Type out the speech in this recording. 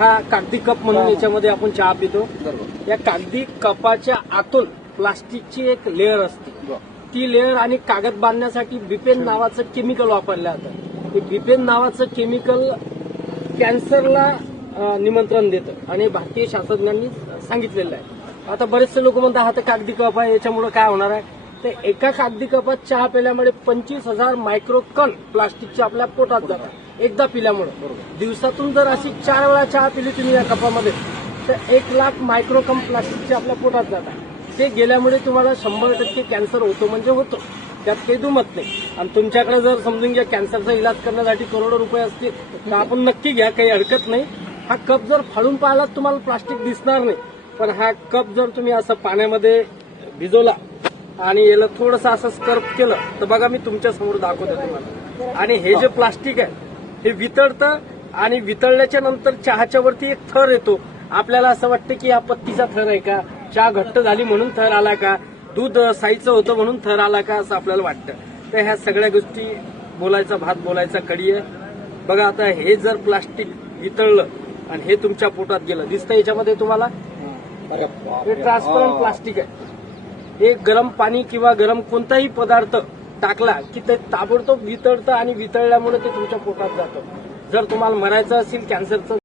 हा कागदी कप म्हणून याच्यामध्ये आपण चहा पितो. या कागदी कपाच्या आतून प्लास्टिकची एक लेअर असते. ती लेअर आणि कागद बांधण्यासाठी बिपेन नावाचं केमिकल वापरलं जातं. हे बिपेन नावाचं केमिकल कॅन्सरला निमंत्रण देतं आणि भारतीय शास्त्रज्ञांनी सांगितलेलं आहे. आता बरेचसे लोक म्हणतात हा तर कागदी कप आहे, याच्यामुळे काय होणार आहे. तर एका कागदी कपात चहा पिल्यामुळे 25,000 मायक्रोकन प्लास्टिकच्या आपल्या पोटात जातात एकदा पिल्यामुळे. दिवसातून जर अशी 4 वेळा चहा पिली तुम्ही या कपामध्ये तर 1,00,000 मायक्रोकन प्लास्टिकच्या आपल्या पोटात जातात. ते गेल्यामुळे तुम्हाला 100% कॅन्सर होतो म्हणजे होतो, त्यात काही दुमत नाही. आणि तुमच्याकडे जर समजून घ्या कॅन्सरचा इलाज करण्यासाठी करोडो रुपये असतील तर आपण नक्की घ्या, काही हरकत नाही. हा कप जर फाडून पाहिलात तुम्हाला प्लास्टिक दिसणार नाही, पण हा कप जर तुम्ही असं पाण्यामध्ये भिजवला आणि याला थोडंसं असं स्क्रब केलं तर बघा मी तुमच्या समोर दाखवतो तुम्हाला. आणि हे जे प्लास्टिक आहे हे वितळतं आणि वितळल्याच्या नंतर चहाच्या वरती एक थर येतो. आपल्याला असं वाटतं की हा पत्तीचा थर आहे का, चहा घट्ट झाली म्हणून थर आला का, दूध साईचं होतं म्हणून थर आला का, असं आपल्याला वाटतं. तर ह्या सगळ्या गोष्टी बोलायचा भात बोलायचा कडी आहे. बघा आता हे जर प्लास्टिक वितळलं आणि हे तुमच्या पोटात गेलं, दिसतं याच्यामध्ये तुम्हाला हे ट्रान्सपरंट प्लास्टिक आहे. हे गरम पाणी किंवा गरम कोणताही पदार्थ टाकला की ते ताबडतोब वितळतं आणि वितळल्यामुळे ते तुमच्या पोटात जातं. जर तुम्हाला मरायचं असेल कॅन्सरचं